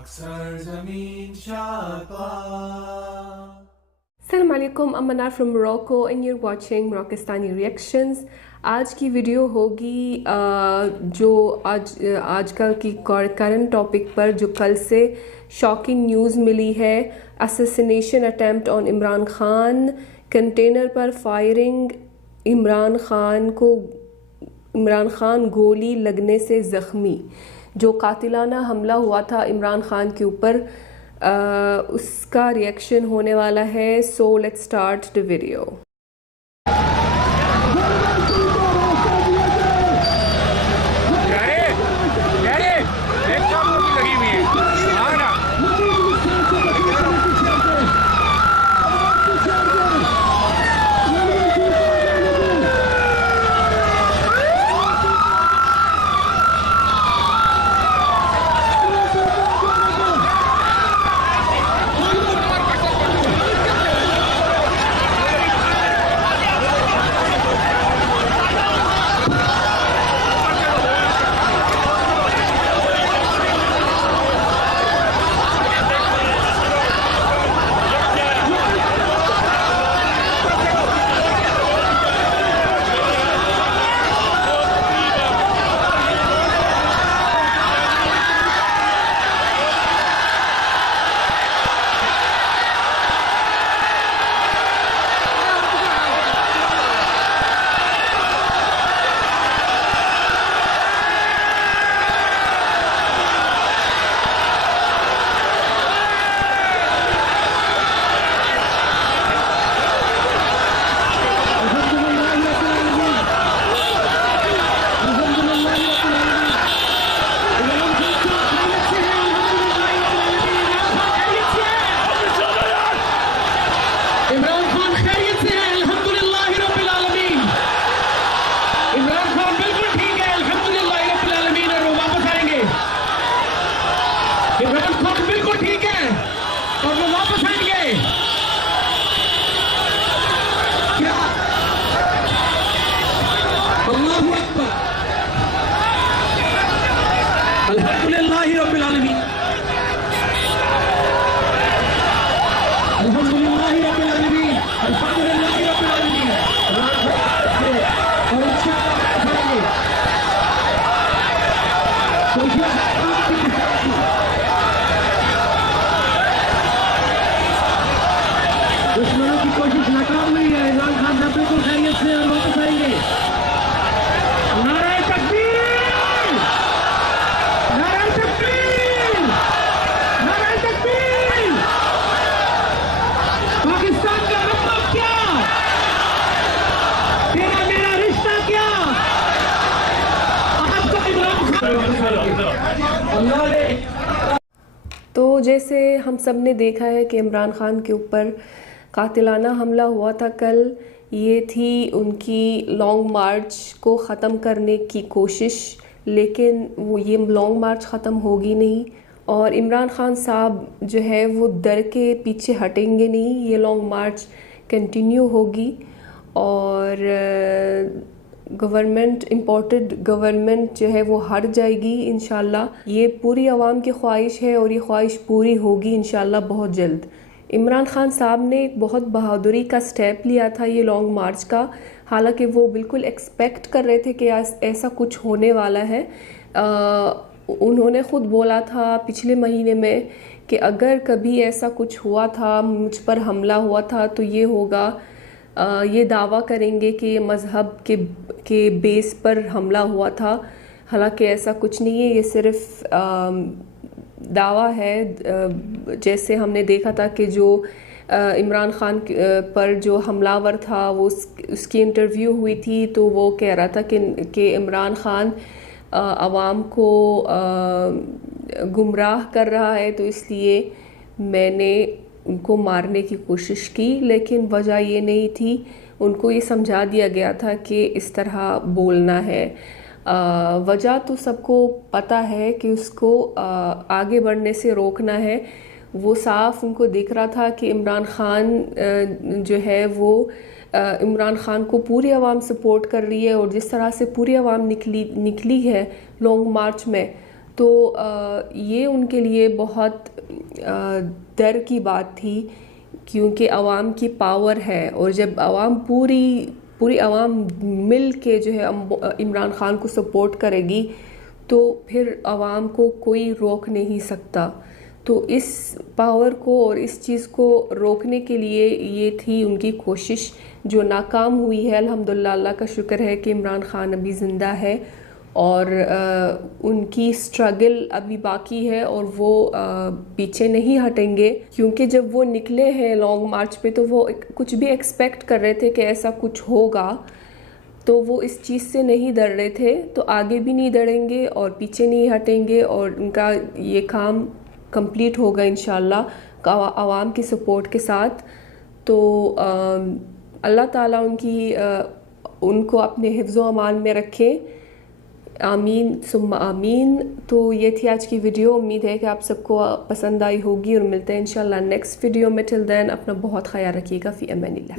Assalamu alaikum, I'm Manar from Morocco and you're watching Moroccastani Reactions। आज की video होगी जो आजकल की करंट टॉपिक पर जो कल से शॉकिंग न्यूज़ मिली है। Assassination attempt on Imran Khan, container पर फायरिंग, इमरान खान गोली लगने से ज़ख्मी। जो कातिलाना हमला हुआ था इमरान खान के ऊपर, उसका रिएक्शन होने वाला है। So let's start the video. Imran Khan खैरियत से है, अल्हम्दुलिल्लाह रब्बिल आलमीन। इमरान खान बिल्कुल ठीक है, अल्हम्दुलिल्लाह रब्बिल आलमीन, और वो वापस आएंगे। इमरान खान बिल्कुल ठीक है और वो वापस आएंगे। क्या अल्लाहु अकबर, अल्हम्दुलिल्लाह रब्बिल आलमीन, अल्हम्दुलिल्लाह रब्बिल आलमीन, अल्हम्दुलिल्लाह रब्बिल आलमीन। और इंशाअल्लाह करेंगे दुश्मनों की कोशिश नाकाम हुई है। इमरान खान साहब बिल्कुल खैरियत से और वापस आएंगे। नारे तकबीर, नारे तकबीर, नारे तकबीर। पाकिस्तान का मतलब क्या, तेरा मेरा रिश्ता क्या। आपको इमरान खान अल्लाह ने तो जैसे हम सब ने देखा है कि इमरान खान के ऊपर कातिलाना हमला हुआ था कल। ये थी उनकी लॉन्ग मार्च को ख़त्म करने की कोशिश, लेकिन वो ये लॉन्ग मार्च ख़त्म होगी नहीं और इमरान खान साहब जो है वो डर के पीछे हटेंगे नहीं। ये लॉन्ग मार्च कंटिन्यू होगी और गवर्नमेंट, इम्पोर्टेड गवर्नमेंट जो है वो हार जाएगी इंशाल्लाह। ये पूरी आवाम की ख्वाहिश है और ये ख्वाहिश पूरी होगी इंशाल्लाह बहुत जल्द। इमरान खान साहब ने एक बहुत बहादुरी का स्टेप लिया था ये लॉन्ग मार्च का। हालांकि वो बिल्कुल एक्सपेक्ट कर रहे थे कि ऐसा कुछ होने वाला है। उन्होंने ख़ुद बोला था पिछले महीने में कि अगर कभी ऐसा कुछ हुआ था, मुझ पर हमला हुआ था, तो ये होगा, ये दावा करेंगे कि मज़हब के बेस पर हमला हुआ था। हालांकि ऐसा कुछ नहीं है, ये सिर्फ दावा है। जैसे हमने देखा था कि जो इमरान खान पर जो हमलावर था वो उसकी इंटरव्यू हुई थी, तो वो कह रहा था कि इमरान खान आवाम को गुमराह कर रहा है, तो इसलिए मैंने उनको मारने की कोशिश की। लेकिन वजह ये नहीं थी, उनको ये समझा दिया गया था कि इस तरह बोलना है। वजह तो सबको पता है कि उसको आगे बढ़ने से रोकना है। वो साफ उनको दिख रहा था कि इमरान खान जो है वो इमरान खान को पूरी आवाम सपोर्ट कर रही है, और जिस तरह से पूरी आवाम निकली है लॉन्ग मार्च में, तो ये उनके लिए बहुत डर की बात थी, क्योंकि आवाम की पावर है, और जब आवाम पूरी आवाम मिल के जो है इमरान खान को सपोर्ट करेगी तो फिर आवाम को कोई रोक नहीं सकता। तो इस पावर को और इस चीज़ को रोकने के लिए ये थी उनकी कोशिश, जो नाकाम हुई है। अल्हम्दुलिल्लाह, अल्लाह का शुक्र है कि इमरान खान अभी ज़िंदा है और उनकी स्ट्रगल अभी बाकी है और वो पीछे नहीं हटेंगे, क्योंकि जब वो निकले हैं लॉन्ग मार्च पे तो वो कुछ भी एक्सपेक्ट कर रहे थे कि ऐसा कुछ होगा, तो वो इस चीज़ से नहीं डर रहे थे, तो आगे भी नहीं डरेंगे और पीछे नहीं हटेंगे और उनका ये काम कंप्लीट होगा इंशाल्लाह आवाम की सपोर्ट के साथ। तो अल्लाह ताला उनको अपने हिफ्ज़ो अमान में रखे, आमीन सुम्मा आमीन। तो ये थी आज की वीडियो, उम्मीद है कि आप सबको पसंद आई होगी और मिलते हैं इंशाल्लाह नेक्स्ट वीडियो में। टिल देन अपना बहुत ख्याल रखिएगा। फ़ी अमानिल्लाह।